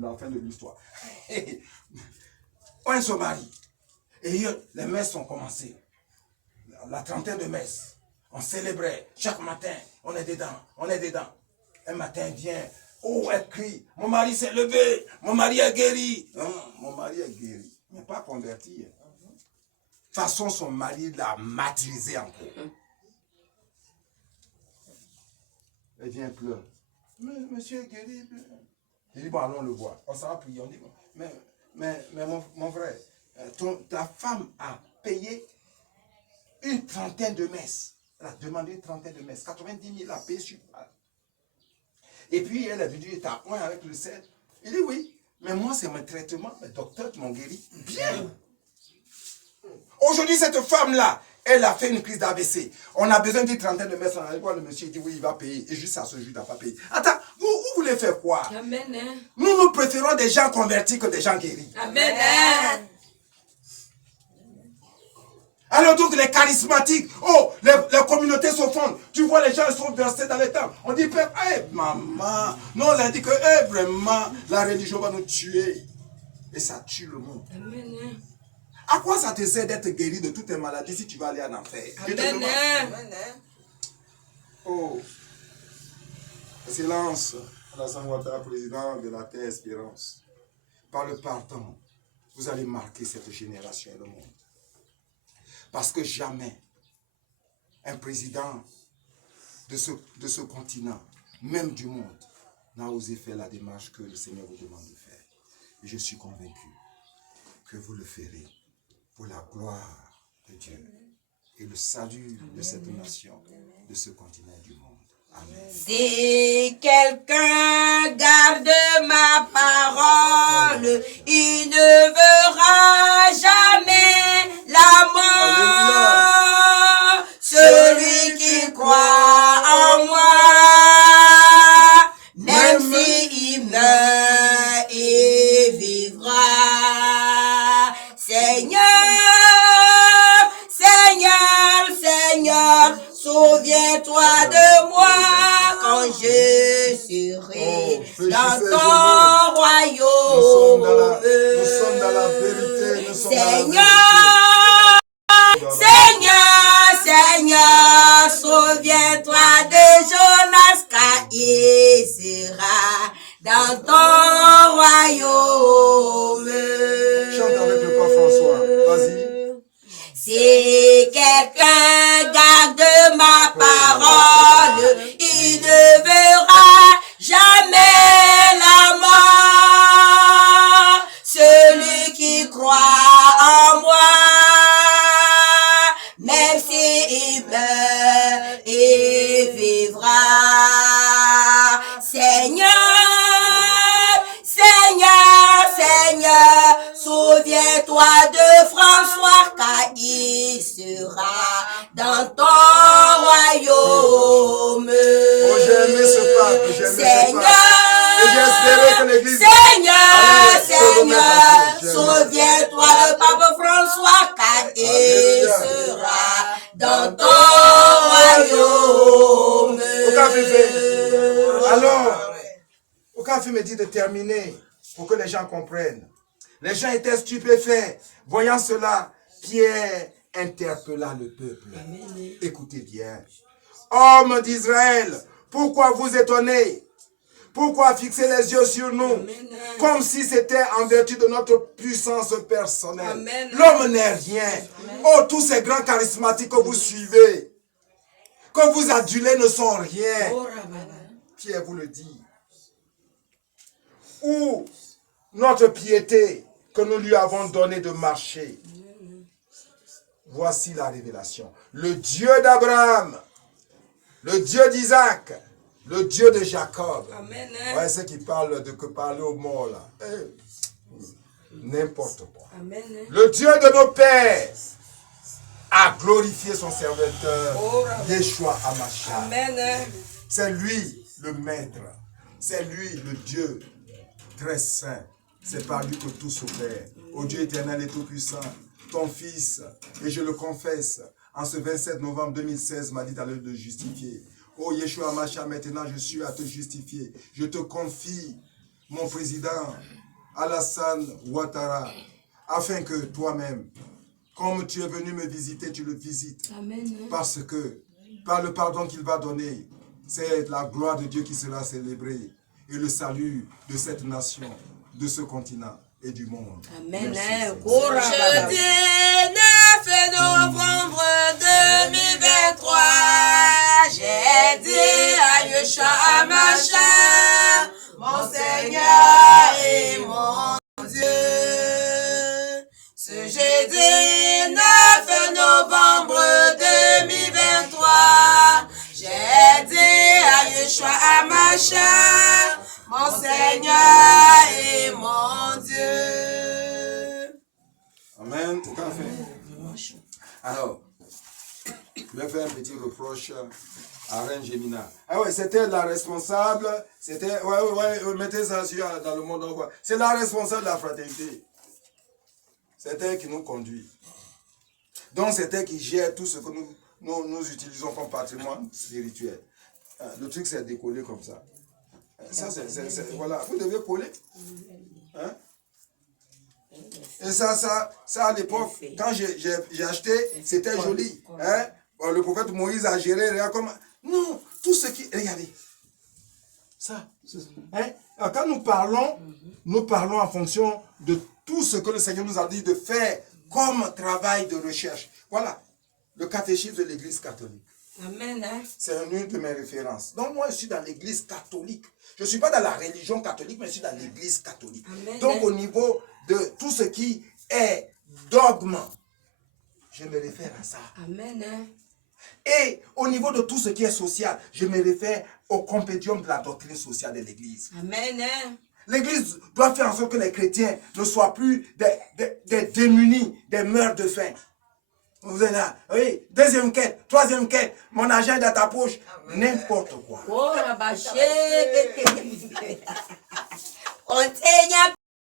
la fin de l'histoire. On se marie. Et les messes ont commencé. La trentaine de messes. On célébrait. Chaque matin, on est dedans. On est dedans. Un matin, elle vient. Oh, elle crie. Mon mari s'est levé. Mon mari est guéri. Mon mari est guéri. Mais pas converti. De toute façon, son mari l'a martyrisé encore. Elle vient pleurer. Mais monsieur est guéri. Il dit, bon, allons le voir. On s'en va prier. On dit, bon, mais mon frère, ta femme a payé une trentaine de messes. Elle a demandé une trentaine de messes. 90 000 à payer sur place. Et puis elle est venue, elle t'a point avec le sel. Il dit oui, mais moi c'est mon traitement, mes docteurs qui m'ont guéri. Bien. Aujourd'hui, cette femme-là, elle a fait une crise d'AVC. On a besoin d'une trentaine de messes. On allait voir le monsieur, il dit oui, il va payer. Et juste à ce jour, il n'a pas payé. Attends, vous voulez faire quoi? Amen. Nous préférons des gens convertis que des gens guéris. Amen. Alors donc les charismatiques, oh, les communautés se fondent. Tu vois, les gens sont versés dans les temps. On dit, père, hey, maman. Non, on a dit que hey, vraiment, la religion va nous tuer. Et ça tue le monde. Amen. À quoi ça te sert d'être guéri de toutes tes maladies si tu vas aller en enfer? Amen. Oh, Excellence, Alassane Ouattara, président de la Terre Espérance. Par le pardon, vous allez marquer cette génération et le monde. Parce que jamais un président de ce continent, même du monde, n'a osé faire la démarche que le Seigneur vous demande de faire. Et je suis convaincu que vous le ferez pour la gloire de Dieu et le salut de cette nation, de ce continent et du monde. Amen. Si quelqu'un garde ma parole, il ne verra jamais la mort. Celui qui croit en moi, même s'il meurt, il vivra. Seigneur, souviens-toi de moi quand je serai dans ton royaume. Nous sommes dans la vérité. Seigneur, souviens-toi de Jonas car il sera dans ton royaume. Chante avec le Père François. Vas-y. Si quelqu'un garde ma parole, il ne verra jamais la mort. Celui qui croit en moi, même s'il meurt, il vivra. Seigneur, souviens-toi de François car il sera dans ton royaume. Oh, j'ai aimé ce pape, Seigneur, souviens-toi de Pape François car il sera dans ton royaume. Alors, aucun film me dit de terminer pour que les gens comprennent. Les gens étaient stupéfaits. Voyant cela, Pierre interpella le peuple. Écoutez bien. Hommes d'Israël, pourquoi vous étonnez? Pourquoi fixer les yeux sur nous? Comme si c'était en vertu de notre puissance personnelle. L'homme n'est rien. Oh, tous ces grands charismatiques que vous suivez, que vous adulez ne sont rien. Pierre vous le dit. Ou notre piété que nous lui avons donné de marcher. Voici la révélation. Le Dieu d'Abraham, le Dieu d'Isaac, le Dieu de Jacob. Amen. Ouais, ceux qui parlent de que parler aux morts là. N'importe quoi. Amen. Le Dieu de nos pères a glorifié son serviteur Yeshua Hamashiach. Amen. C'est lui le maître. C'est lui le Dieu très saint. C'est par lui que tout s'opère. Ô Dieu éternel et tout-puissant, ton Fils, et je le confesse, en ce 27 novembre 2016, m'a dit à l'heure de justifier. Ô Yeshua Hamashiach, maintenant je suis à te justifier. Je te confie mon président Alassane Ouattara, afin que toi-même, comme tu es venu me visiter, tu le visites. Amen. Parce que par le pardon qu'il va donner, c'est la gloire de Dieu qui sera célébrée et le salut de cette nation, de ce continent et du monde. Amen. Merci, Jeudi 9 novembre 2023, j'ai dit à Yeshua Hamashiach, mon Seigneur et mon Dieu. Ce jeudi 9 novembre 2023, j'ai dit à Yeshua Hamashiach, mon Seigneur et mon Dieu. Amen. Alors, je vais faire un petit reproche à Reine Gémina. Ah ouais, c'était la responsable, c'était, mettez ça dans le monde, c'est la responsable de la fraternité. C'est elle qui nous conduit. Donc c'est elle qui gère tout ce que nous utilisons comme patrimoine spirituel. Le truc c'est de coller comme ça. Ça, voilà, vous devez coller. Hein? Et ça à l'époque, quand j'ai acheté, c'était joli. Hein? Bon, le prophète Moïse a géré, regarde comme... Non, tout ce qui... Regardez. Ça. Hein? Alors, quand nous parlons en fonction de tout ce que le Seigneur nous a dit de faire comme travail de recherche. Voilà, le catéchisme de l'Église catholique. Amen. C'est une de mes références. Donc moi, je suis dans l'Église catholique. Je ne suis pas dans la religion catholique, mais je suis dans l'Église catholique. Amen. Donc au niveau de tout ce qui est dogme, je me réfère à ça. Amen. Et au niveau de tout ce qui est social, je me réfère au compendium de la doctrine sociale de l'Église. Amen. L'Église doit faire en sorte que les chrétiens ne soient plus des démunis, des meurtres de faim. Vous êtes là, oui, deuxième quête, troisième quête, mon argent est dans ta poche, n'importe quoi. Oh, la bâche.